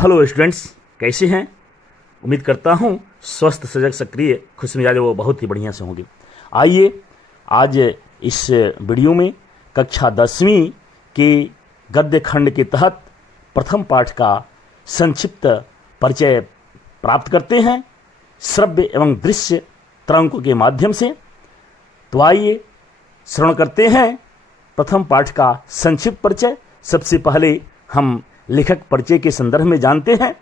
Hello students, कैसे हैं? उम्मीद करता हूं स्वस्थ, सजग, सक्रिय, खुश मिजाज वो बहुत ही बढ़िया से होंगे। आइए आज इस वीडियो में कक्षा 10वीं के गद्य खंड के तहत प्रथम पाठ का संक्षिप्त परिचय प्राप्त करते हैं श्रव्य एवं दृश्य तरंगों के माध्यम से। तो आइए श्रवण करते हैं प्रथम पाठ का संक्षिप्त परिचय। सबसे पहले हम लेखक परिचय के संदर्भ में जानते हैं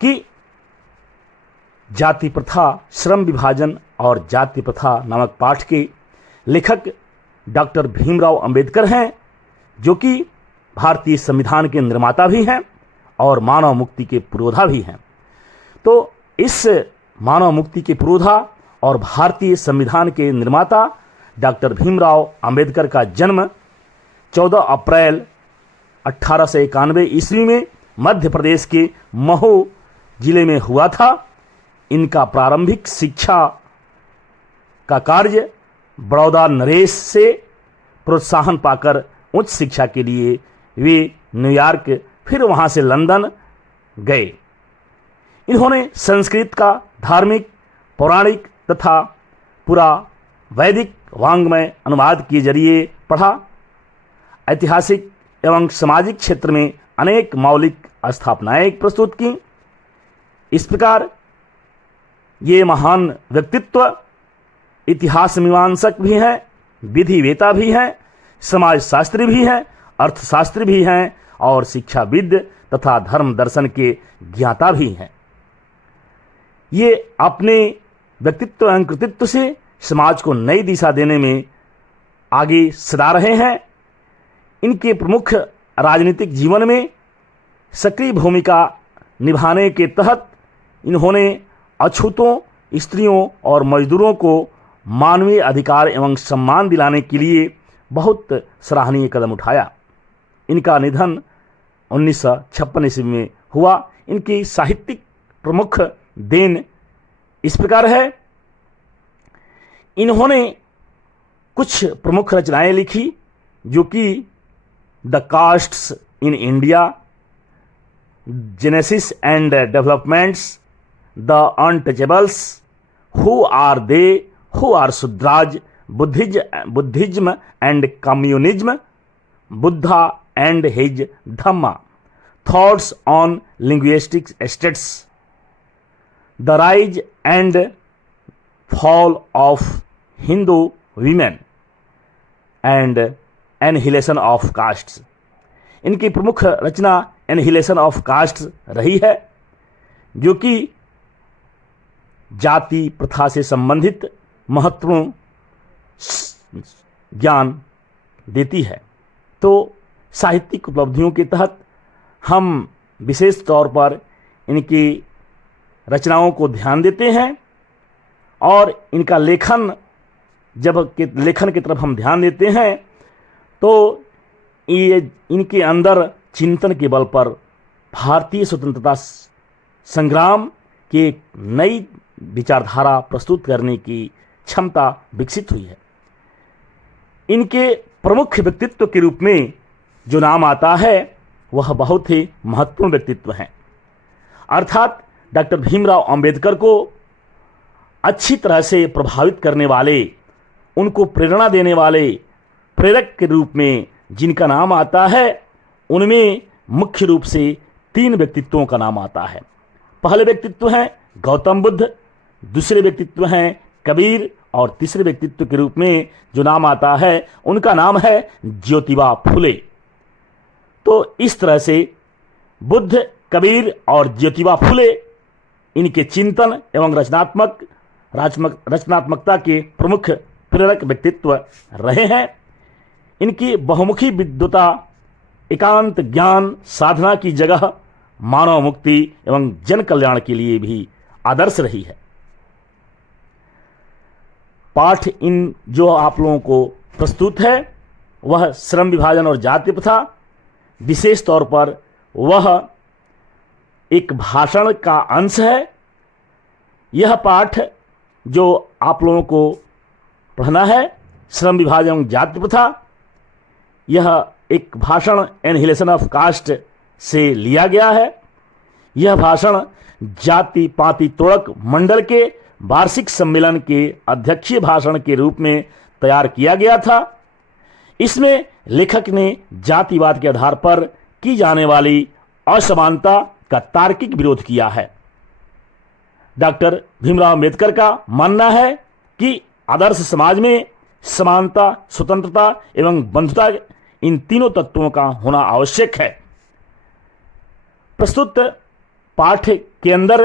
कि जाति प्रथा, श्रम विभाजन और जाति प्रथा नामक पाठ के लेखक डॉक्टर भीमराव अंबेडकर हैं, जो कि भारतीय संविधान के निर्माता भी हैं और मानव मुक्ति के पुरोधा भी हैं। तो इस मानव मुक्ति के पुरोधा और भारतीय संविधान के निर्माता डॉक्टर भीमराव अंबेडकर का जन्म 14 अप्रैल 1891 ईस्वी में मध्य प्रदेश के महू जिले में हुआ था। इनका प्रारंभिक शिक्षा का कार्य बड़ौदा नरेश से प्रोत्साहन पाकर उच्च शिक्षा के लिए वे न्यूयॉर्क, फिर वहां से लंदन गए। इन्होंने संस्कृत का धार्मिक, पौराणिक तथा पूरा वैदिक वांग्मय अनुवाद के जरिए पढ़ा। ऐतिहासिक एवं सामाजिक क्षेत्र में अनेक मौलिक स्थापनाएं प्रस्तुत की। इस प्रकार ये महान व्यक्तित्व इतिहास मीमांसक भी हैं, विधिवेता भी हैं, समाजशास्त्री भी हैं, अर्थशास्त्री भी हैं और शिक्षाविद तथा धर्म दर्शन के ज्ञाता भी हैं। ये अपने व्यक्तित्व एवं कृतित्व से समाज को नई दिशा देने में आगे सदा रहे हैं। इनके प्रमुख राजनीतिक जीवन में सक्रिय भूमिका निभाने के तहत इन्होंने अछूतों, स्त्रियों और मजदूरों को मानवीय अधिकार एवं सम्मान दिलाने के लिए बहुत सराहनीय कदम उठाया। इनका निधन 1956 ईस्वी में हुआ। इनकी साहित्यिक प्रमुख देन इस प्रकार है। इन्होंने कुछ प्रमुख रचनाएं लिखी, जो कि the castes in India, genesis and developments, the untouchables, who are they, who are Shudras, Buddhism and communism, Buddha and his Dhamma, thoughts on linguistic states, the rise and fall of Hindu women and annihilation of castes. इनकी प्रमुख रचना annihilation of castes रही है, जो कि जाति प्रथा से संबंधित महत्वपूर्ण ज्ञान देती है। तो साहित्यिक उपलब्धियों के तहत हम विशेष तौर पर इनकी रचनाओं को ध्यान देते हैं और इनका लेखन की तरफ हम ध्यान देते हैं तो ये इनके अंदर चिंतन के बल पर भारतीय स्वतंत्रता संग्राम की एक नई विचारधारा प्रस्तुत करने की क्षमता विकसित हुई है। इनके प्रमुख व्यक्तित्व के रूप में जो नाम आता है वह बहुत ही महत्वपूर्ण व्यक्तित्व हैं, अर्थात डॉक्टर भीमराव अंबेडकर को अच्छी तरह से प्रभावित करने वाले, उनको प्रेरणा देने वाले प्रेरक के रूप में जिनका नाम आता है, उनमें मुख्य रूप से 3 व्यक्तित्वों का नाम आता है। पहले व्यक्तित्व हैं गौतम बुद्ध, दूसरे व्यक्तित्व हैं कबीर और तीसरे व्यक्तित्व के रूप में जो नाम आता है उनका नाम है ज्योतिबा फुले। तो इस तरह से बुद्ध, कबीर और ज्योतिबा फुले इनके चिंतन एवं रचनात्मकता के प्रमुख प्रेरक व्यक्तित्व रहे हैं। इनकी बहुमुखी विद्वता, एकांत ज्ञान साधना की जगह मानव मुक्ति एवं जन कल्याण के लिए भी आदर्श रही है। पाठ इन जो आप लोगों को प्रस्तुत है वह श्रम विभाजन और जाति प्रथा, विशेष तौर पर वह एक भाषण का अंश है। यह पाठ जो आप लोगों को पढ़ना है, श्रम विभाजन एवं जाति प्रथा, यह एक भाषण एनहिलेशन ऑफ कास्ट से लिया गया है। यह भाषण जाति पाति तोड़क मंडल के वार्षिक सम्मेलन के अध्यक्षीय भाषण के रूप में तैयार किया गया था। इसमें लेखक ने जातिवाद के आधार पर की जाने वाली असमानता का तार्किक विरोध किया है। डॉक्टर भीमराव अंबेडकर का मानना है कि आदर्श समाज में समानता, स्वतंत्रता एवं बंधुता, इन तीनों तत्वों का होना आवश्यक है। प्रस्तुत पाठ के अंदर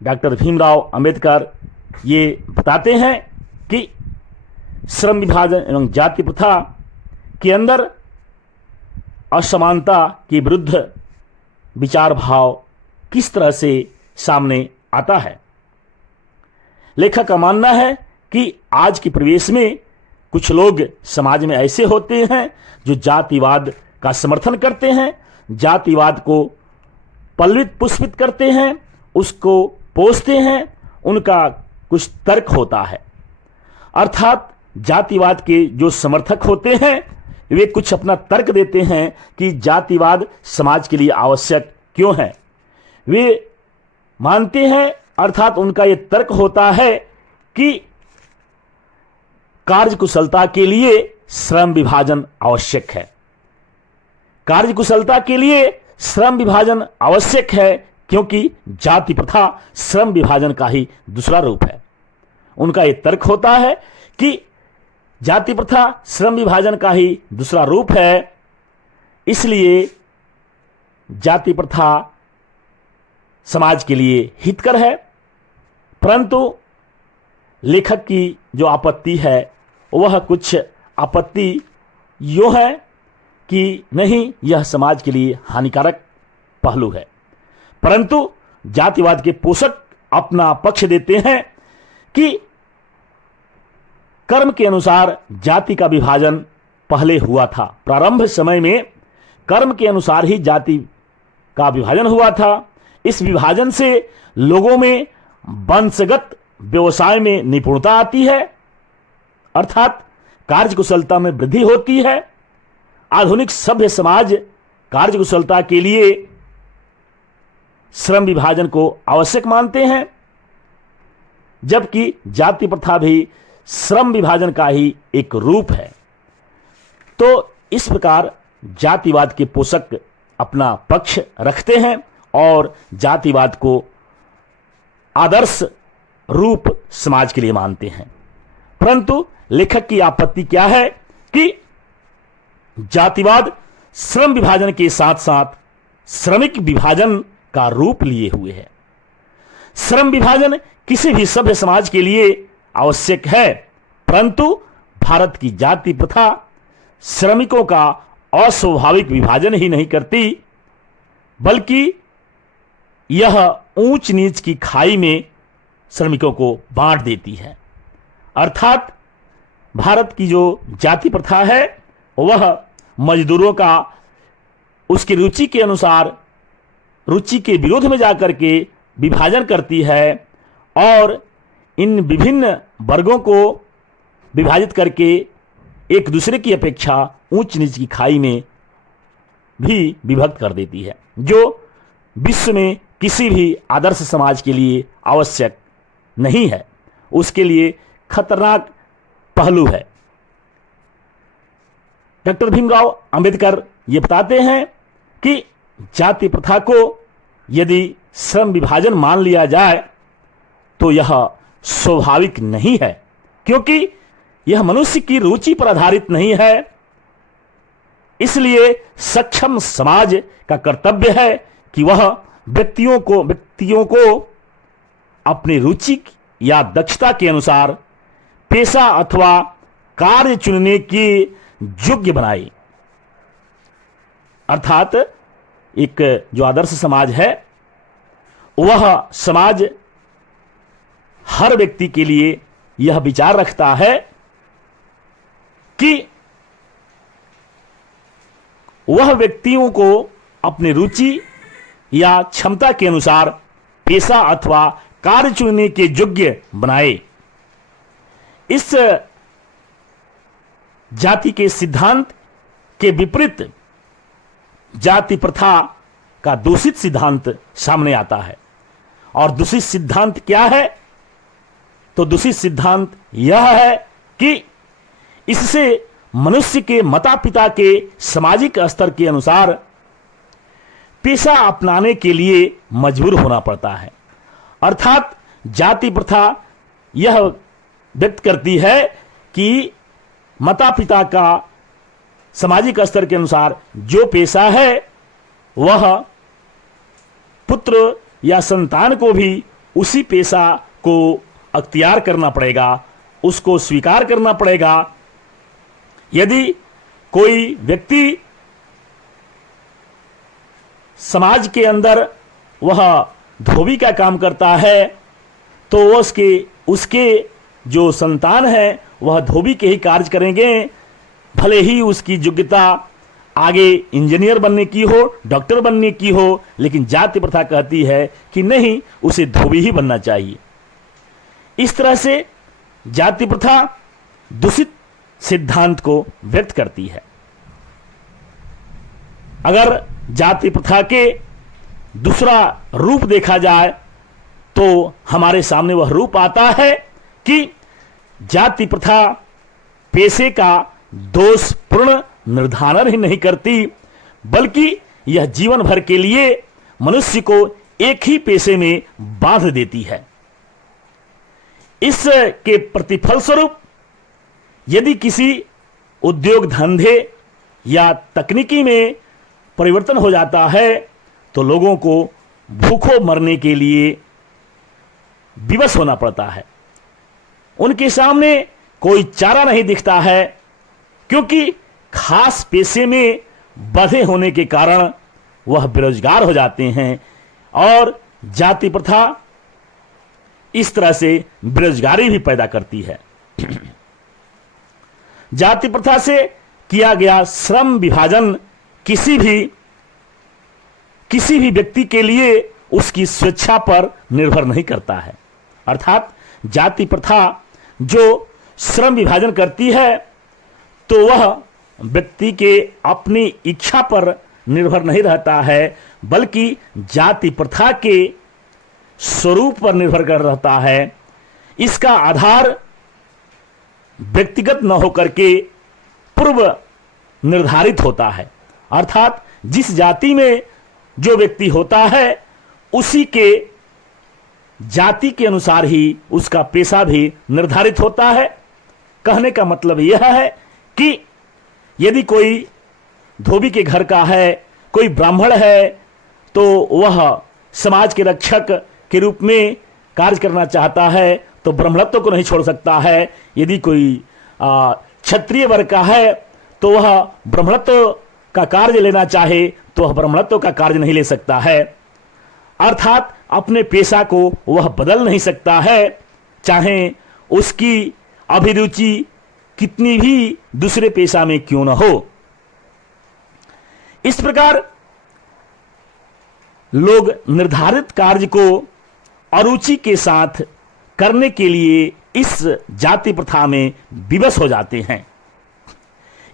डॉक्टर भीमराव अंबेडकर ये बताते हैं कि श्रम विभाजन एवं जाति प्रथा के अंदर असमानता के विरुद्ध विचार भाव किस तरह से सामने आता है। लेखक का मानना है कि आज के परिवेश में कुछ लोग समाज में ऐसे होते हैं जो जातिवाद का समर्थन करते हैं, जातिवाद को पल्वित पुष्पित करते हैं, उसको पोषते हैं, उनका कुछ तर्क होता है। अर्थात जातिवाद के जो समर्थक होते हैं वे कुछ अपना तर्क देते हैं कि जातिवाद समाज के लिए आवश्यक क्यों है। वे मानते हैं, अर्थात उनका ये तर्क होता है कि कार्यकुशलता के लिए श्रम विभाजन आवश्यक है। कार्यकुशलता के लिए श्रम विभाजन आवश्यक है क्योंकि जाति प्रथा श्रम विभाजन का ही दूसरा रूप है। उनका यह तर्क होता है कि जाति प्रथा श्रम विभाजन का ही दूसरा रूप है, इसलिए जाति प्रथा समाज के लिए हितकर है। परंतु लेखक की जो आपत्ति है वह कुछ आपत्ति यूँ है कि नहीं, यह समाज के लिए हानिकारक पहलू है। परंतु जातिवाद के पोषक अपना पक्ष देते हैं कि कर्म के अनुसार जाति का विभाजन पहले हुआ था। प्रारंभ समय में कर्म के अनुसार ही जाति का विभाजन हुआ था। इस विभाजन से लोगों में वंशगत व्यवसाय में निपुणता आती है, अर्थात कार्यकुशलता में वृद्धि होती है। आधुनिक सभ्य समाज कार्यकुशलता के लिए श्रम विभाजन को आवश्यक मानते हैं, जबकि जाति प्रथा भी श्रम विभाजन का ही एक रूप है। तो इस प्रकार जातिवाद के पोषक अपना पक्ष रखते हैं और जातिवाद को आदर्श रूप समाज के लिए मानते हैं। परंतु लेखक की आपत्ति क्या है कि जातिवाद श्रम विभाजन के साथ साथ श्रमिक विभाजन का रूप लिए हुए है। श्रम विभाजन किसी भी सभ्य समाज के लिए आवश्यक है, परंतु भारत की जाति प्रथा श्रमिकों का अस्वाभाविक विभाजन ही नहीं करती, बल्कि यह ऊंच नीच की खाई में श्रमिकों को बांट देती है। अर्थात भारत की जो जाति प्रथा है वह मजदूरों का उसकी रुचि के अनुसार रुचि के विरोध में जाकर के विभाजन करती है और इन विभिन्न वर्गों को विभाजित करके एक दूसरे की अपेक्षा ऊंच नीच की खाई में भी विभक्त कर देती है, जो विश्व में किसी भी आदर्श समाज के लिए आवश्यक नहीं है, उसके लिए खतरनाक पहलू है। डॉक्टर भीमराव अंबेडकर ये बताते हैं कि जाति प्रथा को यदि श्रम विभाजन मान लिया जाए तो यह स्वाभाविक नहीं है, क्योंकि यह मनुष्य की रुचि पर आधारित नहीं है। इसलिए सक्षम समाज का कर्तव्य है कि वह व्यक्तियों को अपनी रुचि या दक्षता के अनुसार पेशा अथवा कार्य चुनने की योग्य बनाए। अर्थात एक जो आदर्श समाज है वह समाज हर व्यक्ति के लिए यह विचार रखता है कि वह व्यक्तियों को अपनी रुचि या क्षमता के अनुसार पेशा अथवा कार्य चुनने के योग्य बनाए। इस जाति के सिद्धांत के विपरीत जाति प्रथा का दूषित सिद्धांत सामने आता है। और दूषित सिद्धांत क्या है? तो दूषित सिद्धांत यह है कि इससे मनुष्य के माता पिता के सामाजिक स्तर के अनुसार पेशा अपनाने के लिए मजबूर होना पड़ता है। अर्थात जाति प्रथा यह व्यक्त करती है कि माता पिता का सामाजिक स्तर के अनुसार जो पेशा है वह पुत्र या संतान को भी उसी पेशा को अख्तियार करना पड़ेगा, उसको स्वीकार करना पड़ेगा। यदि कोई व्यक्ति समाज के अंदर वह धोबी का काम करता है तो उसके जो संतान है वह धोबी के ही कार्य करेंगे, भले ही उसकी योग्यता आगे इंजीनियर बनने की हो, डॉक्टर बनने की हो, लेकिन जाति प्रथा कहती है कि नहीं, उसे धोबी ही बनना चाहिए। इस तरह से जाति प्रथा दूषित सिद्धांत को व्यक्त करती है। अगर जाति प्रथा के दूसरा रूप देखा जाए तो हमारे सामने वह रूप आता है कि जाति प्रथा पेशे का दोषपूर्ण निर्धारण ही नहीं करती, बल्कि यह जीवन भर के लिए मनुष्य को एक ही पेशे में बांध देती है। इसके प्रतिफल स्वरूप यदि किसी उद्योग धंधे या तकनीकी में परिवर्तन हो जाता है तो लोगों को भूखों मरने के लिए विवश होना पड़ता है। उनके सामने कोई चारा नहीं दिखता है, क्योंकि खास पेशे में बंधे होने के कारण वह बेरोजगार हो जाते हैं। और जाति प्रथा इस तरह से बेरोजगारी भी पैदा करती है। जाति प्रथा से किया गया श्रम विभाजन किसी भी व्यक्ति के लिए उसकी स्वेच्छा पर निर्भर नहीं करता है। अर्थात जाति प्रथा जो श्रम विभाजन करती है तो वह व्यक्ति के अपनी इच्छा पर निर्भर नहीं रहता है, बल्कि जाति प्रथा के स्वरूप पर निर्भर कर रहता है। इसका आधार व्यक्तिगत न होकर के पूर्व निर्धारित होता है। अर्थात जिस जाति में जो व्यक्ति होता है उसी के जाति के अनुसार ही उसका पेशा भी निर्धारित होता है। कहने का मतलब यह है कि यदि कोई धोबी के घर का है, कोई ब्राह्मण है, तो वह समाज के रक्षक के रूप में कार्य करना चाहता है तो ब्राह्मणत्व को नहीं छोड़ सकता है। यदि कोई क्षत्रिय वर्ग का है तो वह ब्राह्मणत्व का कार्य लेना चाहे तो वह ब्राह्मणत्व का कार्य नहीं ले सकता है। अर्थात अपने पेशा को वह बदल नहीं सकता है, चाहे उसकी अभिरुचि कितनी भी दूसरे पेशा में क्यों न हो। इस प्रकार लोग निर्धारित कार्य को अरुचि के साथ करने के लिए इस जाति प्रथा में विवश हो जाते हैं।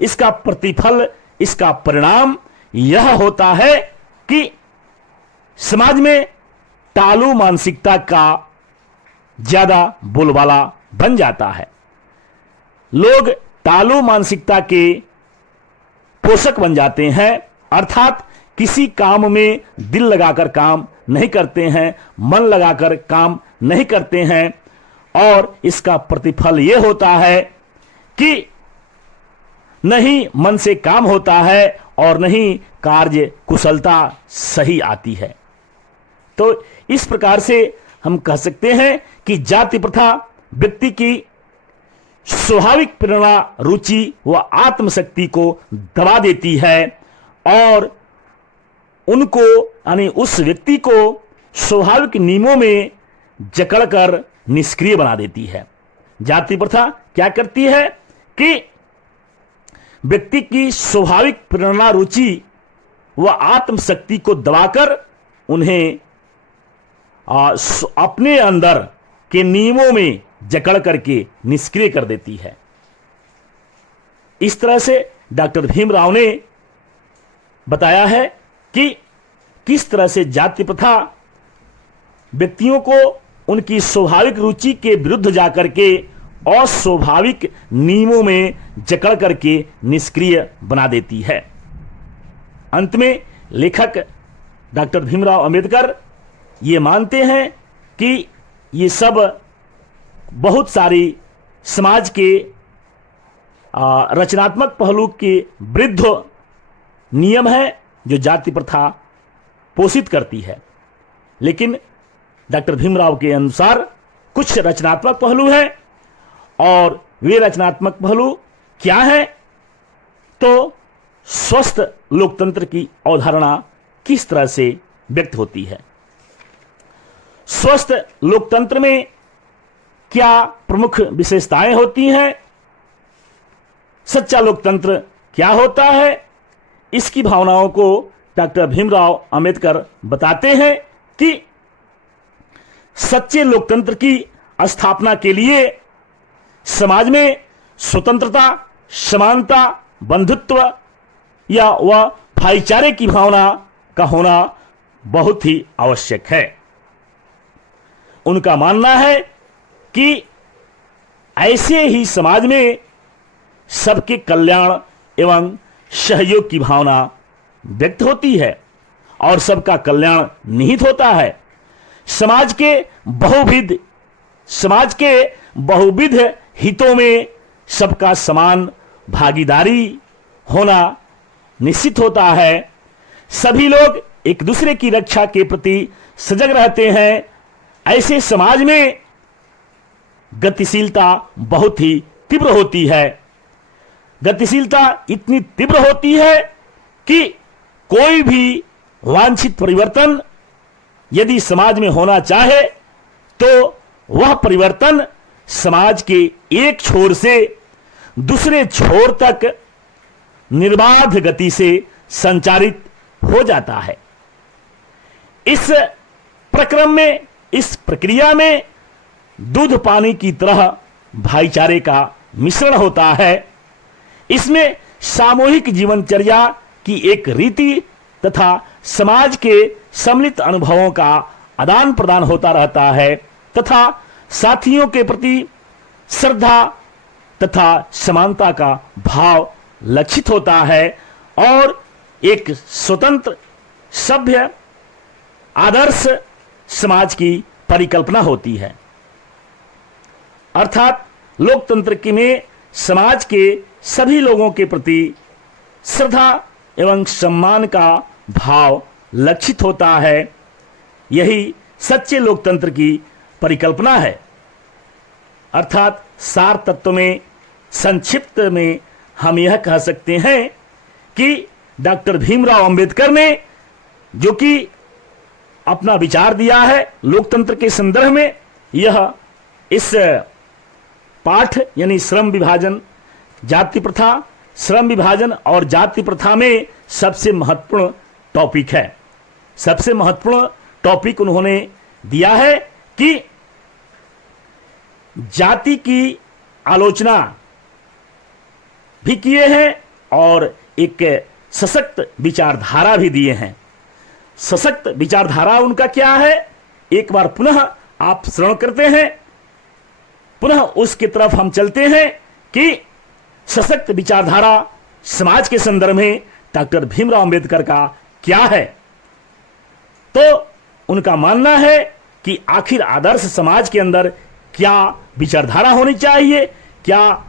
इसका प्रतिफल, इसका परिणाम यह होता है कि समाज में टालू मानसिकता का ज्यादा बोलबाला बन जाता है। लोग टालू मानसिकता के पोषक बन जाते हैं, अर्थात किसी काम में दिल लगाकर काम नहीं करते हैं, मन लगाकर काम नहीं करते हैं। और इसका प्रतिफल यह होता है कि नहीं मन से काम होता है और नहीं कार्य कुशलता सही आती है। तो इस प्रकार से हम कह सकते हैं कि जाति प्रथा व्यक्ति की स्वाभाविक प्रेरणा, रुचि व आत्मशक्ति को दबा देती है और उनको यानी उस व्यक्ति को स्वाभाविक नियमों में जकड़कर निष्क्रिय बना देती है। जाति प्रथा क्या करती है कि व्यक्ति की स्वाभाविक प्रेरणा, रुचि व आत्मशक्ति को दबाकर उन्हें अपने अंदर के नियमों में जकड़ करके निष्क्रिय कर देती है। इस तरह से डॉक्टर भीमराव ने बताया है कि किस तरह से जाति प्रथा व्यक्तियों को उनकी स्वाभाविक रुचि के विरुद्ध जाकर के अस्वाभाविक नियमों में जकड़ करके निष्क्रिय बना देती है। अंत में लेखक डॉक्टर भीमराव अंबेडकर ये मानते हैं कि ये सब बहुत सारी समाज के रचनात्मक पहलू के विरुद्ध नियम है जो जाति प्रथा पोषित करती है। लेकिन डॉक्टर भीमराव के अनुसार कुछ रचनात्मक पहलू हैं, और वे रचनात्मक पहलू क्या हैं? तो स्वस्थ लोकतंत्र की अवधारणा किस तरह से व्यक्त होती है, स्वस्थ लोकतंत्र में क्या प्रमुख विशेषताएं होती हैं, सच्चा लोकतंत्र क्या होता है, इसकी भावनाओं को डॉक्टर भीमराव अंबेडकर बताते हैं कि सच्चे लोकतंत्र की स्थापना के लिए समाज में स्वतंत्रता, समानता, बंधुत्व या वह भाईचारे की भावना का होना बहुत ही आवश्यक है। उनका मानना है कि ऐसे ही समाज में सबके कल्याण एवं सहयोग की भावना व्यक्त होती है और सबका कल्याण निहित होता है। समाज के बहुविध हितों में सबका समान भागीदारी होना निश्चित होता है। सभी लोग एक दूसरे की रक्षा के प्रति सजग रहते हैं। ऐसे समाज में गतिशीलता बहुत ही तीव्र होती है। गतिशीलता इतनी तीव्र होती है कि कोई भी वांछित परिवर्तन यदि समाज में होना चाहे तो वह परिवर्तन समाज के एक छोर से दूसरे छोर तक निर्बाध गति से संचारित हो जाता है। इस प्रक्रम में, इस प्रक्रिया में दूध पानी की तरह भाईचारे का मिश्रण होता है। इसमें सामूहिक जीवनचर्या की एक रीति तथा समाज के सम्मिलित अनुभवों का आदान प्रदान होता रहता है तथा साथियों के प्रति श्रद्धा तथा समानता का भाव लक्षित होता है और एक स्वतंत्र, सभ्य, आदर्श समाज की परिकल्पना होती है। अर्थात लोकतंत्र के में समाज के सभी लोगों के प्रति श्रद्धा एवं सम्मान का भाव लक्षित होता है। यही सच्चे लोकतंत्र की परिकल्पना है। अर्थात सार तत्व में, संक्षिप्त में हम यह कह सकते हैं कि डॉक्टर भीमराव अंबेडकर ने जो कि अपना विचार दिया है लोकतंत्र के संदर्भ में, यह इस पाठ यानी श्रम विभाजन, जाति प्रथा, श्रम विभाजन और जाति प्रथा में सबसे महत्वपूर्ण टॉपिक है। सबसे महत्वपूर्ण टॉपिक उन्होंने दिया है कि जाति की आलोचना भी किए हैं और एक सशक्त विचारधारा भी दिए हैं। सशक्त विचारधारा उनका क्या है, एक बार पुनः आप श्रवण करते हैं, पुनः उसकी तरफ हम चलते हैं कि सशक्त विचारधारा समाज के संदर्भ में डॉक्टर भीमराव अंबेडकर का क्या है। तो उनका मानना है कि आखिर आदर्श समाज के अंदर क्या विचारधारा होनी चाहिए, क्या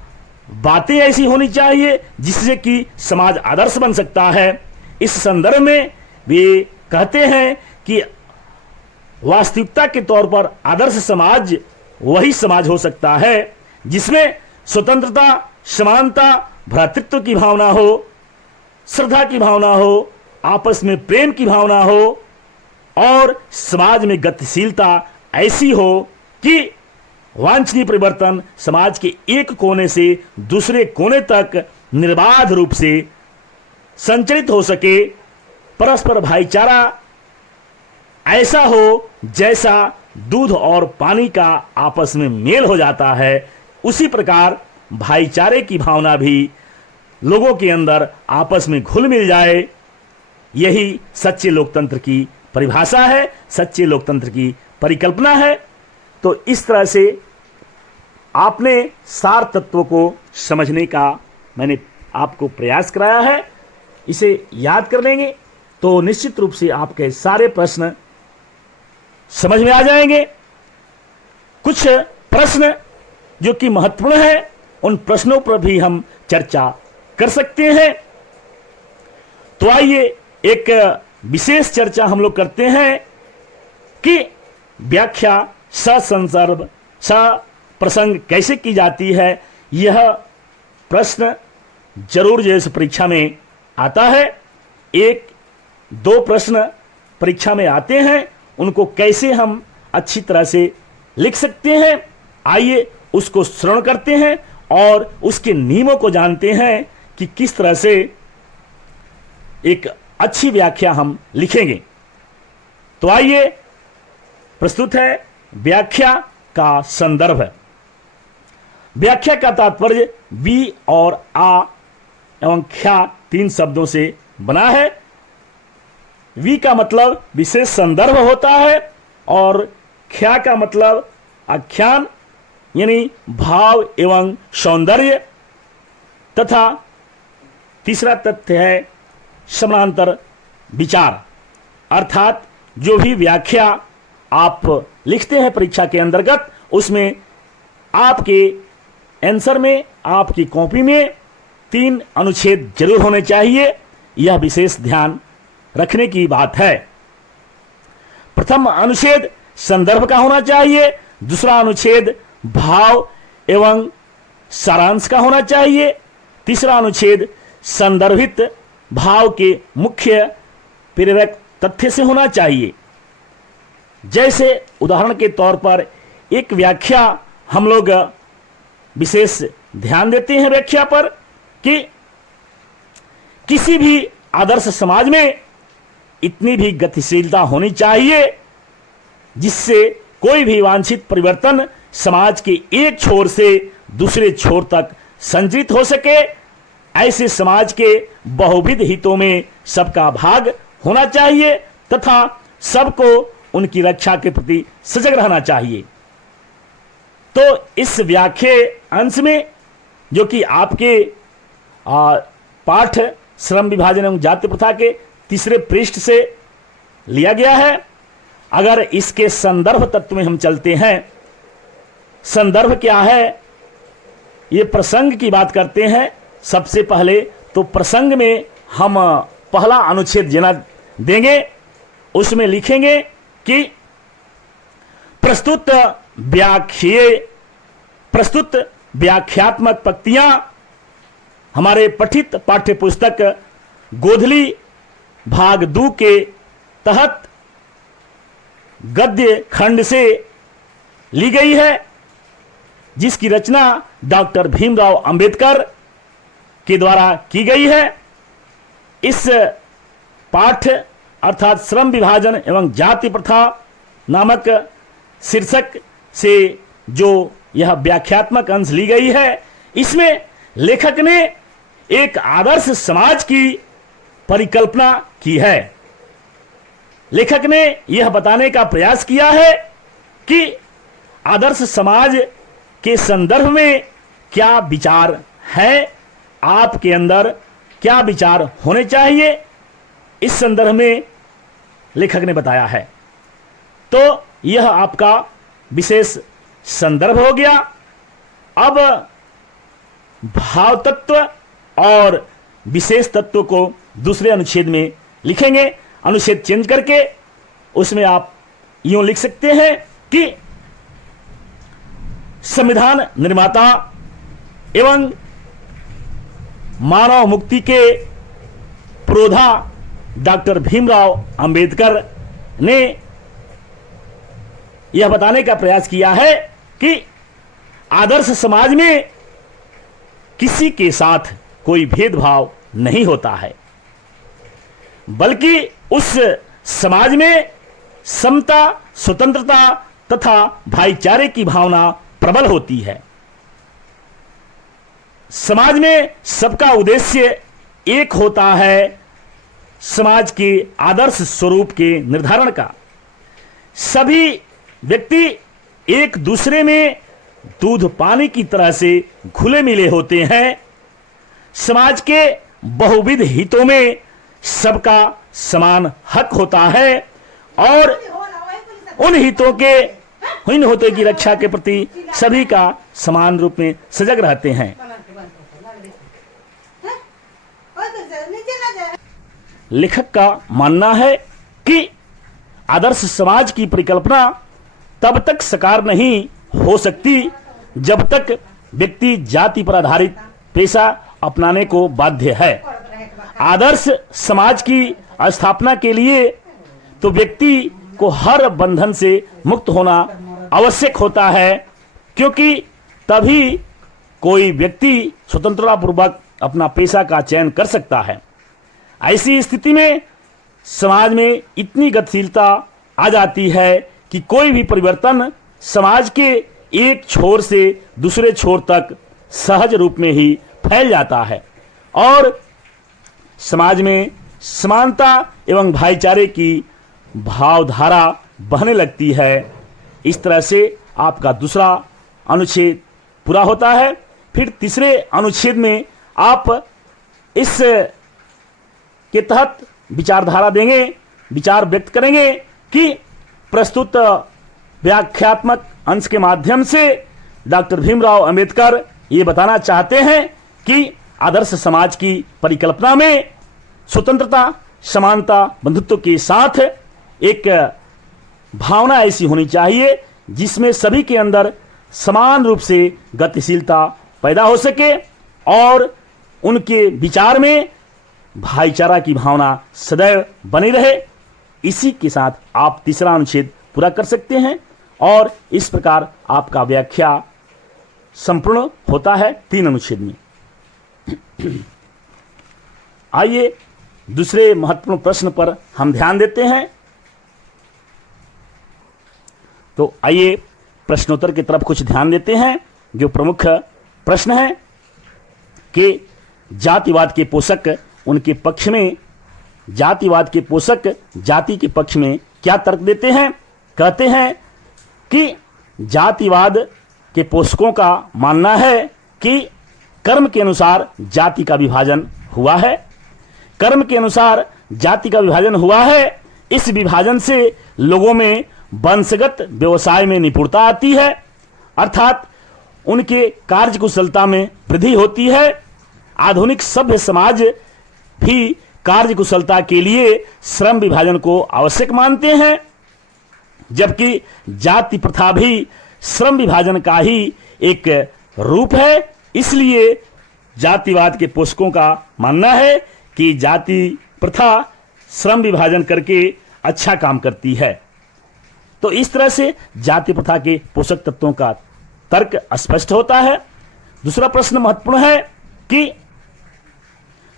बातें ऐसी होनी चाहिए जिससे कि समाज आदर्श बन सकता है। इस संदर्भ में वे कहते हैं कि वास्तविकता के तौर पर आदर्श समाज वही समाज हो सकता है जिसमें स्वतंत्रता, समानता, भ्रातृत्व की भावना हो, श्रद्धा की भावना हो, आपस में प्रेम की भावना हो और समाज में गतिशीलता ऐसी हो कि वांछनीय परिवर्तन समाज के एक कोने से दूसरे कोने तक निर्बाध रूप से संचरित हो सके। परस्पर भाईचारा ऐसा हो जैसा दूध और पानी का आपस में मेल हो जाता है, उसी प्रकार भाईचारे की भावना भी लोगों के अंदर आपस में घुल मिल जाए यही सच्चे लोकतंत्र की परिभाषा है, सच्चे लोकतंत्र की परिकल्पना है। तो इस तरह से आपने सार तत्वों को समझने का मैंने आपको प्रयास कराया है। इसे याद कर लेंगे तो निश्चित रूप से आपके सारे प्रश्न समझ में आ जाएंगे। कुछ प्रश्न जो कि महत्वपूर्ण है, उन प्रश्नों पर भी हम चर्चा कर सकते हैं। तो आइए एक विशेष चर्चा हम लोग करते हैं कि व्याख्या ससंदर्भ सप्रसंग कैसे की जाती है। यह प्रश्न जरूर जैसे परीक्षा में आता है, एक दो प्रश्न परीक्षा में आते हैं, उनको कैसे हम अच्छी तरह से लिख सकते हैं। आइए उसको श्रवण करते हैं और उसके नियमों को जानते हैं कि किस तरह से एक अच्छी व्याख्या हम लिखेंगे। तो आइए, प्रस्तुत है व्याख्या का संदर्भ। व्याख्या का तात्पर्य वी और आ एवं ख्या तीन शब्दों से बना है। वी का मतलब विशेष संदर्भ होता है और ख्या का मतलब आख्यान यानी भाव एवं सौंदर्य, तथा तीसरा तथ्य है समानांतर विचार। अर्थात जो भी व्याख्या आप लिखते हैं परीक्षा के अंतर्गत, उसमें आपके आंसर में, आपकी कॉपी में 3 अनुच्छेद जरूर होने चाहिए। यह विशेष ध्यान रखने की बात है। प्रथम अनुच्छेद संदर्भ का होना चाहिए, दूसरा अनुच्छेद भाव एवं सारांश का होना चाहिए, तीसरा अनुच्छेद संदर्भित भाव के मुख्य प्रेरक तथ्य से होना चाहिए। जैसे उदाहरण के तौर पर एक व्याख्या हम लोग विशेष ध्यान देते हैं व्याख्या पर कि किसी भी आदर्श समाज में इतनी भी गतिशीलता होनी चाहिए जिससे कोई भी वांछित परिवर्तन समाज के एक छोर से दूसरे छोर तक संचित हो सके। ऐसे समाज के बहुविध हितों में सबका भाग होना चाहिए तथा सबको उनकी रक्षा के प्रति सजग रहना चाहिए। तो इस व्याख्या अंश में जो कि आपके पाठ श्रम विभाजन एवं जाति प्रथा के तीसरे पृष्ठ से लिया गया है। अगर इसके संदर्भ तत्व में हम चलते हैं, संदर्भ क्या है, ये प्रसंग की बात करते हैं। सबसे पहले तो प्रसंग में हम पहला अनुच्छेद जना देंगे, उसमें लिखेंगे कि प्रस्तुत व्याख्यात्मक पंक्तियां हमारे पठित पाठ्य पुस्तक गोधली भाग 2 के तहत गद्य खंड से ली गई है, जिसकी रचना डॉक्टर भीमराव अंबेडकर के द्वारा की गई है। इस पाठ अर्थात श्रम विभाजन एवं जाति प्रथा नामक शीर्षक से जो यह व्याख्यात्मक अंश ली गई है, इसमें लेखक ने एक आदर्श समाज की परिकल्पना की है। लेखक ने यह बताने का प्रयास किया है कि आदर्श समाज के संदर्भ में क्या विचार है, आपके अंदर क्या विचार होने चाहिए, इस संदर्भ में लेखक ने बताया है। तो यह आपका विशेष संदर्भ हो गया। अब भाव तत्व और विशेष तत्व को दूसरे अनुच्छेद में लिखेंगे। अनुच्छेद चेंज करके उसमें आप यूं लिख सकते हैं कि संविधान निर्माता एवं मानव मुक्ति के पुरोधा डॉक्टर भीमराव अंबेडकर ने यह बताने का प्रयास किया है कि आदर्श समाज में किसी के साथ कोई भेदभाव नहीं होता है, बल्कि उस समाज में समता, स्वतंत्रता तथा भाईचारे की भावना प्रबल होती है। समाज में सबका उद्देश्य एक होता है समाज के आदर्श स्वरूप के निर्धारण का। सभी व्यक्ति एक दूसरे में दूध पानी की तरह से घुले मिले होते हैं। समाज के बहुविध हितों में सबका समान हक होता है और उन हितों की रक्षा के प्रति सभी का समान रूप में सजग रहते हैं। लेखक का मानना है कि आदर्श समाज की परिकल्पना तब तक साकार नहीं हो सकती जब तक व्यक्ति जाति पर आधारित पेशा अपनाने को बाध्य है। आदर्श समाज की स्थापना के लिए तो व्यक्ति को हर बंधन से मुक्त होना आवश्यक होता है, क्योंकि तभी कोई व्यक्ति स्वतंत्रता पूर्वक अपना पेशा का चयन कर सकता है। ऐसी स्थिति में समाज में इतनी गतिशीलता आ जाती है कि कोई भी परिवर्तन समाज के एक छोर से दूसरे छोर तक सहज रूप में ही फैल जाता है और समाज में समानता एवं भाईचारे की भावधारा बहने लगती है। इस तरह से आपका दूसरा अनुच्छेद पूरा होता है। फिर तीसरे अनुच्छेद में आप इस के तहत विचारधारा देंगे, विचार व्यक्त करेंगे कि प्रस्तुत व्याख्यात्मक अंश के माध्यम से डॉक्टर भीमराव अंबेडकर ये बताना चाहते हैं कि आदर्श समाज की परिकल्पना में स्वतंत्रता, समानता, बंधुत्व के साथ एक भावना ऐसी होनी चाहिए जिसमें सभी के अंदर समान रूप से गतिशीलता पैदा हो सके और उनके विचार में भाईचारा की भावना सदैव बनी रहे। इसी के साथ आप तीसरा अनुच्छेद पूरा कर सकते हैं और इस प्रकार आपका व्याख्या संपूर्ण होता है 3 अनुच्छेद में। आइए दूसरे महत्वपूर्ण प्रश्न पर हम ध्यान देते हैं। तो आइए प्रश्नोत्तर की तरफ कुछ ध्यान देते हैं। जो प्रमुख प्रश्न है कि जातिवाद के पोषक उनके पक्ष में, जातिवाद के पोषक जाति के पक्ष में क्या तर्क देते हैं। कहते हैं कि जातिवाद के पोषकों का मानना है कि कर्म के अनुसार जाति का विभाजन हुआ है। कर्म के अनुसार जाति का विभाजन हुआ है। इस विभाजन से लोगों में वंशगत व्यवसाय में निपुणता आती है, अर्थात उनके कार्यकुशलता में वृद्धि होती है। आधुनिक सभ्य समाज भी कार्यकुशलता के लिए श्रम विभाजन को आवश्यक मानते हैं, जबकि जाति प्रथा भी श्रम विभाजन का ही एक रूप है। इसलिए जातिवाद के पोषकों का मानना है कि जाति प्रथा श्रम विभाजन करके अच्छा काम करती है। तो इस तरह से जाति प्रथा के पोषक तत्वों का तर्क स्पष्ट होता है। दूसरा प्रश्न महत्वपूर्ण है कि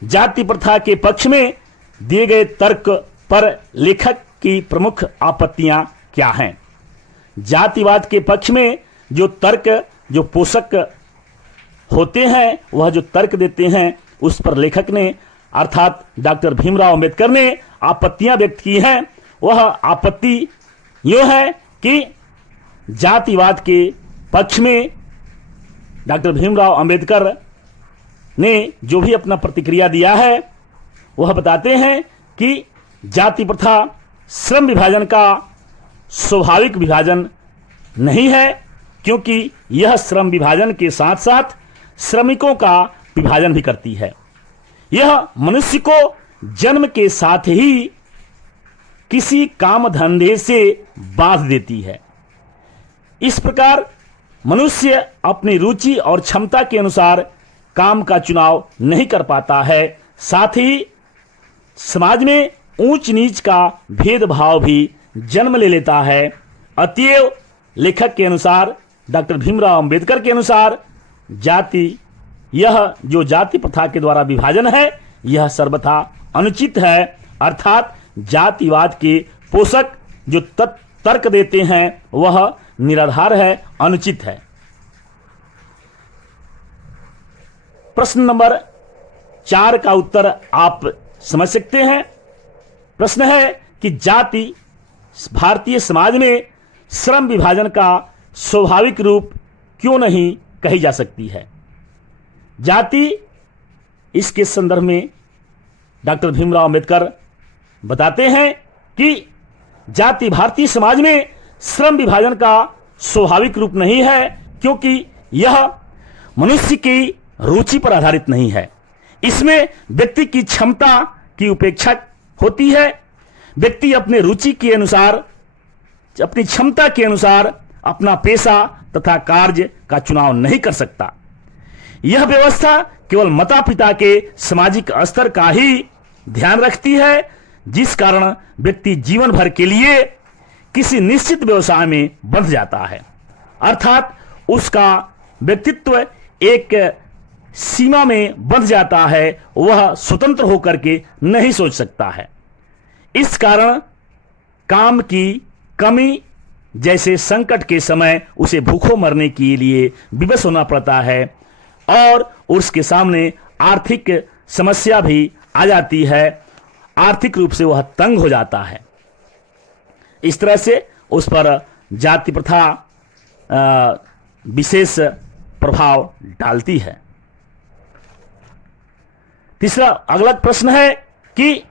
जाति प्रथा के पक्ष में दिए गए तर्क पर लेखक की प्रमुख आपत्तियां क्या हैं। जातिवाद के पक्ष में जो तर्क, जो पोषक होते हैं, वह जो तर्क देते हैं उस पर लेखक ने अर्थात डॉक्टर भीमराव अंबेडकर ने आपत्तियां व्यक्त की हैं। वह आपत्ति यह है कि जातिवाद के पक्ष में डॉक्टर भीमराव अंबेडकर ने जो भी अपना प्रतिक्रिया दिया है वह बताते हैं कि जाति प्रथा श्रम विभाजन का स्वाभाविक विभाजन नहीं है, क्योंकि यह श्रम विभाजन के साथ साथ श्रमिकों का विभाजन भी करती है। यह मनुष्य को जन्म के साथ ही किसी काम धंधे से बांध देती है। इस प्रकार मनुष्य अपनी रुचि और क्षमता के अनुसार काम का चुनाव नहीं कर पाता है। साथ ही समाज में ऊंच नीच का भेदभाव भी जन्म ले लेता है। अतएव लेखक के अनुसार, डॉक्टर भीमराव अंबेडकर के अनुसार, यह जो जाति प्रथा के द्वारा विभाजन है यह सर्वथा अनुचित है। अर्थात जातिवाद के पोषक जो तर्क देते हैं वह निराधार है, अनुचित है। प्रश्न नंबर 4 का उत्तर आप समझ सकते हैं प्रश्न है कि जाति भारतीय समाज में श्रम विभाजन का स्वाभाविक रूप क्यों नहीं कही जा सकती है। जाति, इसके संदर्भ में डॉक्टर भीमराव अंबेडकर बताते हैं कि जाति भारतीय समाज में श्रम विभाजन का स्वाभाविक रूप नहीं है, क्योंकि यह मनुष्य की रुचि पर आधारित नहीं है। इसमें व्यक्ति की क्षमता की उपेक्षा होती है। व्यक्ति अपने रुचि के अनुसार, अपनी क्षमता के अनुसार अपना पेशा तथा कार्य का चुनाव नहीं कर सकता। यह व्यवस्था केवल माता पिता के सामाजिक स्तर का ही ध्यान रखती है, जिस कारण व्यक्ति जीवन भर के लिए किसी निश्चित व्यवसाय में बंध जाता है, अर्थात उसका व्यक्तित्व एक सीमा में बंध जाता है, वह स्वतंत्र होकर के नहीं सोच सकता है। इस कारण काम की कमी जैसे संकट के समय उसे भूखों मरने के लिए विवश होना पड़ता है, और उसके सामने आर्थिक समस्या भी आ जाती है। आर्थिक रूप से वह तंग हो जाता है। इस तरह से उस पर जाति प्रथा विशेष प्रभाव डालती है। तीसरा अगला प्रश्न है कि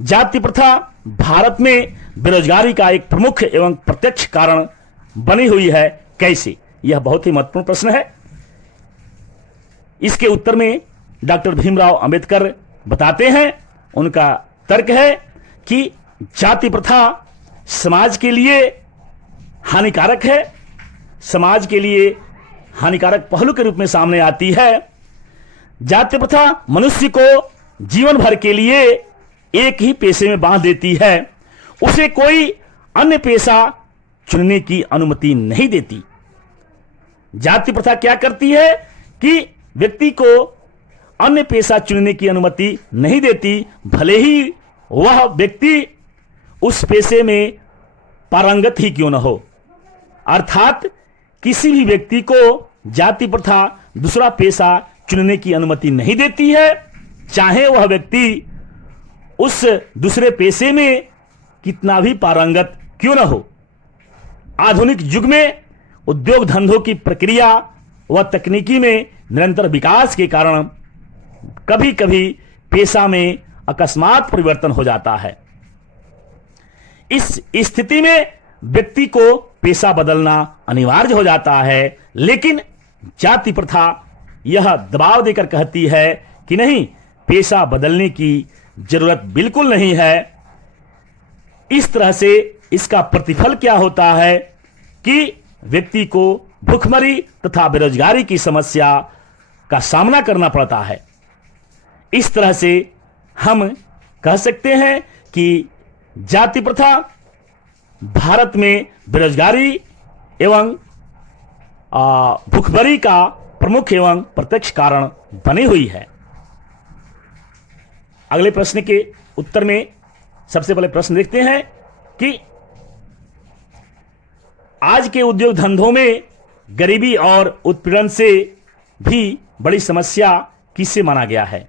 जाति प्रथा भारत में बेरोजगारी का एक प्रमुख एवं प्रत्यक्ष कारण बनी हुई है, कैसे? यह बहुत ही महत्वपूर्ण प्रश्न है। इसके उत्तर में डॉक्टर भीमराव अंबेडकर बताते हैं, उनका तर्क है कि जाति प्रथा समाज के लिए हानिकारक है, समाज के लिए हानिकारक पहलू के रूप में सामने आती है। जाति प्रथा मनुष्य को जीवन भर के लिए एक ही पेशे में बांध देती है, उसे कोई अन्य पेशा चुनने की अनुमति नहीं देती। जाति प्रथा क्या करती है कि व्यक्ति को अन्य पेशा चुनने की अनुमति नहीं देती, भले ही वह व्यक्ति उस पेशे में पारंगत ही क्यों न हो। अर्थात किसी भी व्यक्ति को जाति प्रथा दूसरा पेशा चुनने की अनुमति नहीं देती है, चाहे वह व्यक्ति उस दूसरे पेशे में कितना भी पारंगत क्यों न हो। आधुनिक युग में उद्योग धंधों की प्रक्रिया व तकनीकी में निरंतर विकास के कारण कभी कभी पेशा में अकस्मात परिवर्तन हो जाता है। इस स्थिति में व्यक्ति को पेशा बदलना अनिवार्य हो जाता है, लेकिन जाति प्रथा यह दबाव देकर कहती है कि नहीं, पेशा बदलने की जरूरत बिल्कुल नहीं है। इस तरह से इसका प्रतिफल क्या होता है कि व्यक्ति को भूखमरी तथा बेरोजगारी की समस्या का सामना करना पड़ता है। इस तरह से हम कह सकते हैं कि जाति प्रथा भारत में बेरोजगारी एवं भूखमरी का प्रमुख एवं प्रत्यक्ष कारण बनी हुई है। अगले प्रश्न के उत्तर में सबसे पहले प्रश्न देखते हैं कि आज के उद्योग धंधों में गरीबी और उत्पीड़न से भी बड़ी समस्या किसे माना गया है।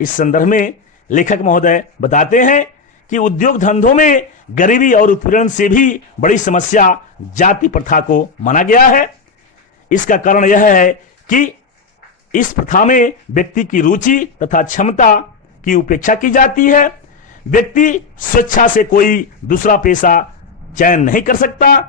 इस संदर्भ में लेखक महोदय बताते हैं कि उद्योग धंधों में गरीबी और उत्पीड़न से भी बड़ी समस्या जाति प्रथा को माना गया है। इसका कारण यह है कि इस प्रथा में व्यक्ति की रुचि तथा क्षमता की उपेक्षा की जाती है। व्यक्ति स्वेच्छा से कोई दूसरा पेशा चयन नहीं कर सकता,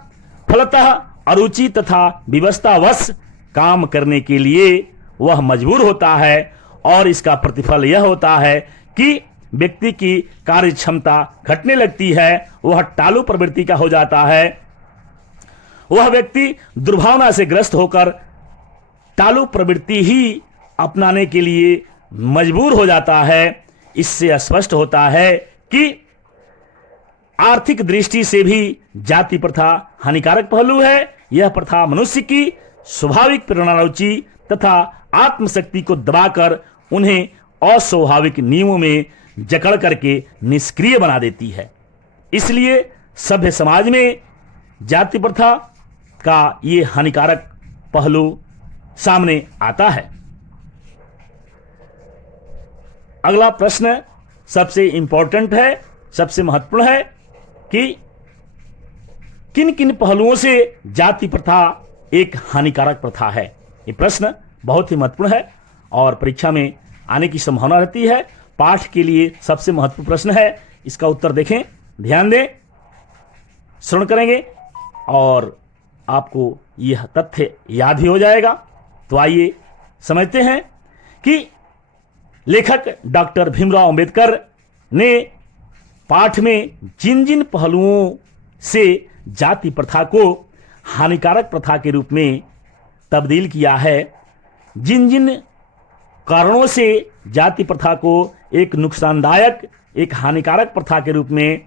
फलतः अरुचि तथा विवशतावश काम करने के लिए वह मजबूर होता है, और इसका प्रतिफल यह होता है कि व्यक्ति की कार्य क्षमता घटने लगती है, वह टालू प्रवृत्ति का हो जाता है। वह व्यक्ति दुर्भावना से ग्रस्त होकर टालू प्रवृत्ति ही अपनाने के लिए मजबूर हो जाता है। इससे स्पष्ट होता है कि आर्थिक दृष्टि से भी जाति प्रथा हानिकारक पहलू है। यह प्रथा मनुष्य की स्वाभाविक प्रेरणा, रुचि तथा आत्मशक्ति को दबाकर उन्हें अस्वाभाविक नियमों में जकड़ करके निष्क्रिय बना देती है। इसलिए सभ्य समाज में जाति प्रथा का ये हानिकारक पहलू सामने आता है। अगला प्रश्न सबसे इंपॉर्टेंट है, सबसे महत्वपूर्ण है कि किन किन पहलुओं से जाति प्रथा एक हानिकारक प्रथा है। ये प्रश्न बहुत ही महत्वपूर्ण है और परीक्षा में आने की संभावना रहती है। पाठ के लिए सबसे महत्वपूर्ण प्रश्न है। इसका उत्तर देखें, ध्यान दें, श्रवण करेंगे और आपको यह तथ्य याद ही हो जाएगा। तो आइए समझते हैं कि लेखक डॉक्टर भीमराव अंबेडकर ने पाठ में जिन जिन पहलुओं से जाति प्रथा को हानिकारक प्रथा के रूप में तब्दील किया है, जिन जिन कारणों से जाति प्रथा को एक नुकसानदायक, एक हानिकारक प्रथा के रूप में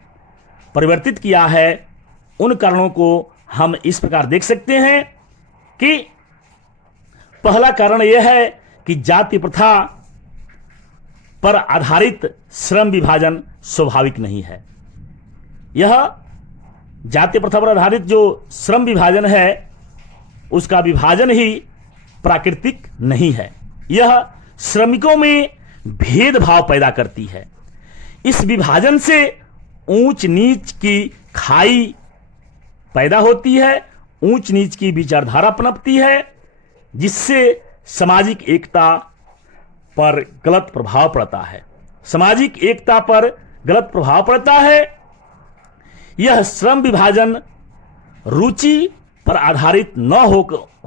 परिवर्तित किया है, उन कारणों को हम इस प्रकार देख सकते हैं कि पहला कारण यह है कि जाति प्रथा पर आधारित श्रम विभाजन स्वाभाविक नहीं है। यह जाति प्रथा पर आधारित जो श्रम विभाजन है, उसका विभाजन ही प्राकृतिक नहीं है। यह श्रमिकों में भेदभाव पैदा करती है। इस विभाजन से ऊंच नीच की खाई पैदा होती है, ऊंच नीच की विचारधारा पनपती है, जिससे सामाजिक एकता पर गलत प्रभाव पड़ता है। सामाजिक एकता पर गलत प्रभाव पड़ता है। यह श्रम विभाजन रुचि पर आधारित न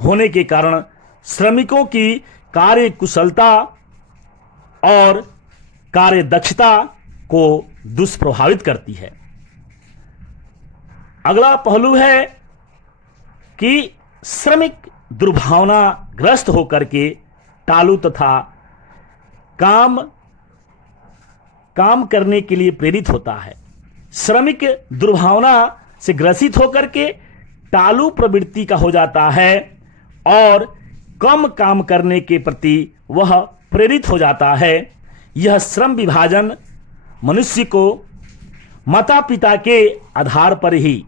होने के कारण श्रमिकों की कार्य कुशलता और कार्य दक्षता को दुष्प्रभावित करती है। अगला पहलू है कि श्रमिक दुर्भावनाग्रस्त होकर के टालू तथा काम करने के लिए प्रेरित होता है। श्रमिक दुर्भावना से ग्रसित होकर के टालू प्रवृत्ति का हो जाता है और कम काम करने के प्रति वह प्रेरित हो जाता है। यह श्रम विभाजन मनुष्य को माता पिता के आधार पर ही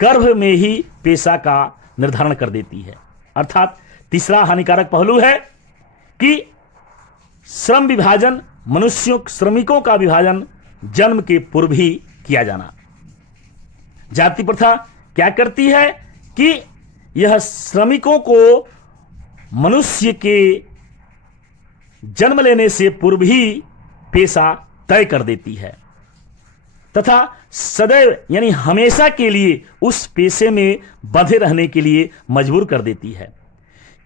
गर्भ में ही पेशा का निर्धारण कर देती है। अर्थात तीसरा हानिकारक पहलू है कि श्रम विभाजन, श्रमिकों का विभाजन जन्म के पूर्व ही किया जाना। जाति प्रथा क्या करती है कि यह श्रमिकों को मनुष्य के जन्म लेने से पूर्व ही पेशा तय कर देती है तथा सदैव यानी हमेशा के लिए उस पेशे में बंधे रहने के लिए मजबूर कर देती है।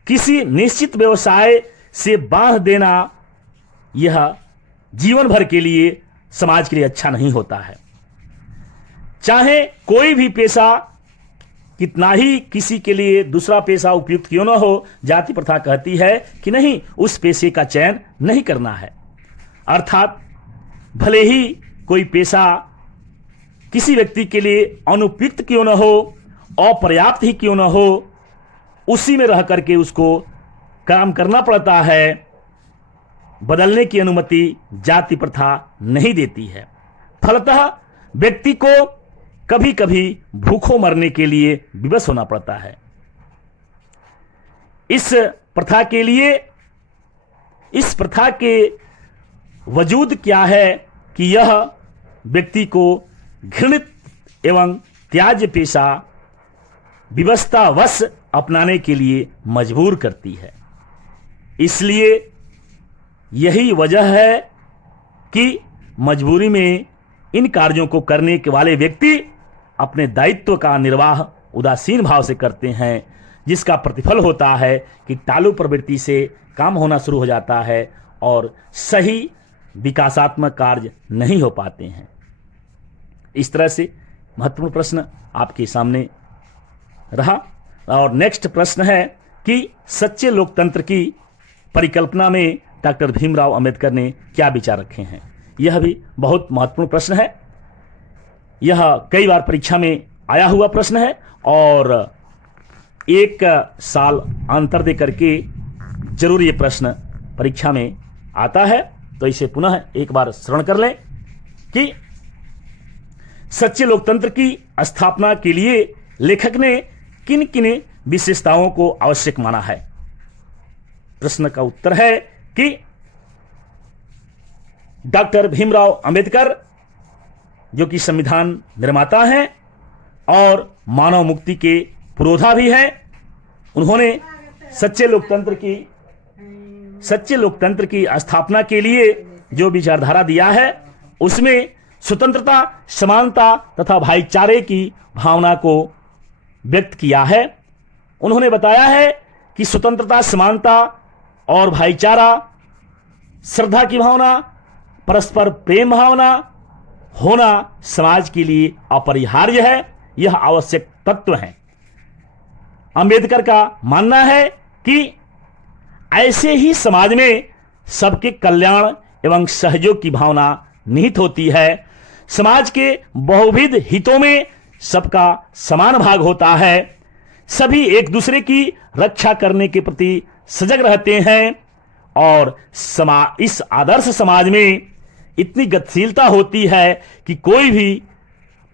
किसी निश्चित व्यवसाय से बांध देना यह जीवन भर के लिए समाज के लिए अच्छा नहीं होता है। चाहे कोई भी पेशा कितना ही किसी के लिए दूसरा पेशा उपयुक्त क्यों न हो, जाति प्रथा कहती है कि नहीं, उस पेशे का चयन नहीं करना है। अर्थात भले ही कोई पेशा किसी व्यक्ति के लिए अनुपयुक्त क्यों न हो, अपर्याप्त ही क्यों न हो, उसी में रह करके उसको काम करना पड़ता है। बदलने की अनुमति जाति प्रथा नहीं देती है। फलतः व्यक्ति को कभी कभी भूखों मरने के लिए विवश होना पड़ता है। इस प्रथा के वजूद क्या है कि यह व्यक्ति को घृणित एवं त्याज्य पेशा विवशतावश अपनाने के लिए मजबूर करती है। इसलिए यही वजह है कि मजबूरी में इन कार्यों को करने के वाले व्यक्ति अपने दायित्व का निर्वाह उदासीन भाव से करते हैं, जिसका प्रतिफल होता है कि टालू प्रवृत्ति से काम होना शुरू हो जाता है और सही विकासात्मक कार्य नहीं हो पाते हैं। इस तरह से महत्वपूर्ण प्रश्न आपके सामने रहा। और नेक्स्ट प्रश्न है कि सच्चे लोकतंत्र की परिकल्पना में डॉक्टर भीमराव अंबेडकर ने क्या विचार रखे हैं। यह भी बहुत महत्वपूर्ण प्रश्न है। यह कई बार परीक्षा में आया हुआ प्रश्न है और एक साल अंतर दे करके जरूर ये प्रश्न परीक्षा में आता है। तो इसे पुनः एक बार श्रवण कर लें कि सच्चे लोकतंत्र की स्थापना के लिए लेखक ने किन किन विशेषताओं को आवश्यक माना है। प्रश्न का उत्तर है कि डॉक्टर भीमराव अंबेडकर जो कि संविधान निर्माता हैं और मानव मुक्ति के पुरोधा भी हैं, उन्होंने सच्चे लोकतंत्र की स्थापना के लिए जो विचारधारा दिया है उसमें स्वतंत्रता, समानता तथा भाईचारे की भावना को व्यक्त किया है। उन्होंने बताया है कि स्वतंत्रता, समानता और भाईचारा, श्रद्धा की भावना, परस्पर प्रेम भावना होना समाज के लिए अपरिहार्य है, यह आवश्यक तत्व है। अंबेडकर का मानना है कि ऐसे ही समाज में सबके कल्याण एवं सहयोग की भावना निहित होती है। समाज के बहुविध हितों में सबका समान भाग होता है। सभी एक दूसरे की रक्षा करने के प्रति सजग रहते हैं और इस आदर्श समाज में इतनी गतिशीलता होती है कि कोई भी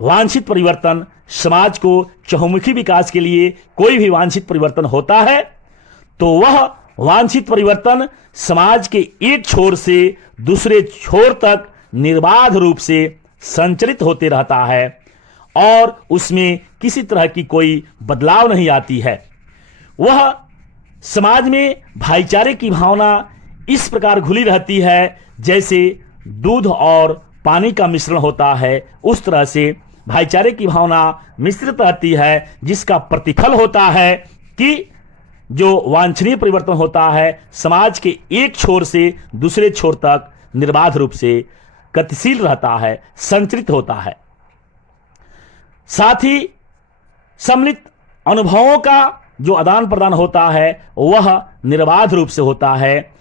वांछित परिवर्तन, समाज को चहुमुखी विकास के लिए कोई भी वांछित परिवर्तन होता है तो वह वांछित परिवर्तन समाज के एक छोर से दूसरे छोर तक निर्बाध रूप से संचलित होते रहता है और उसमें किसी तरह की कोई बदलाव नहीं आती है। वह समाज में भाईचारे की भावना इस प्रकार घुली रहती है जैसे दूध और पानी का मिश्रण होता है, उस तरह से भाईचारे की भावना मिश्रित रहती है, जिसका प्रतिफल होता है कि जो वांछनीय परिवर्तन होता है समाज के एक छोर से दूसरे छोर तक निर्बाध रूप से गतिशील रहता है, संचरित होता है। साथ ही सम्मिलित अनुभवों का जो आदान प्रदान होता है वह निर्बाध रूप से होता है।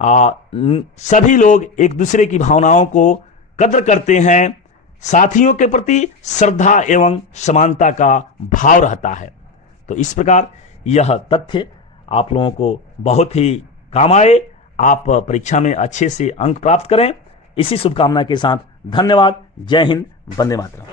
सभी लोग एक दूसरे की भावनाओं को कद्र करते हैं, साथियों के प्रति श्रद्धा एवं समानता का भाव रहता है। तो इस प्रकार यह तथ्य आप लोगों को बहुत ही काम आए, आप परीक्षा में अच्छे से अंक प्राप्त करें। इसी शुभकामना के साथ धन्यवाद। जय हिंद, वंदे मातरम।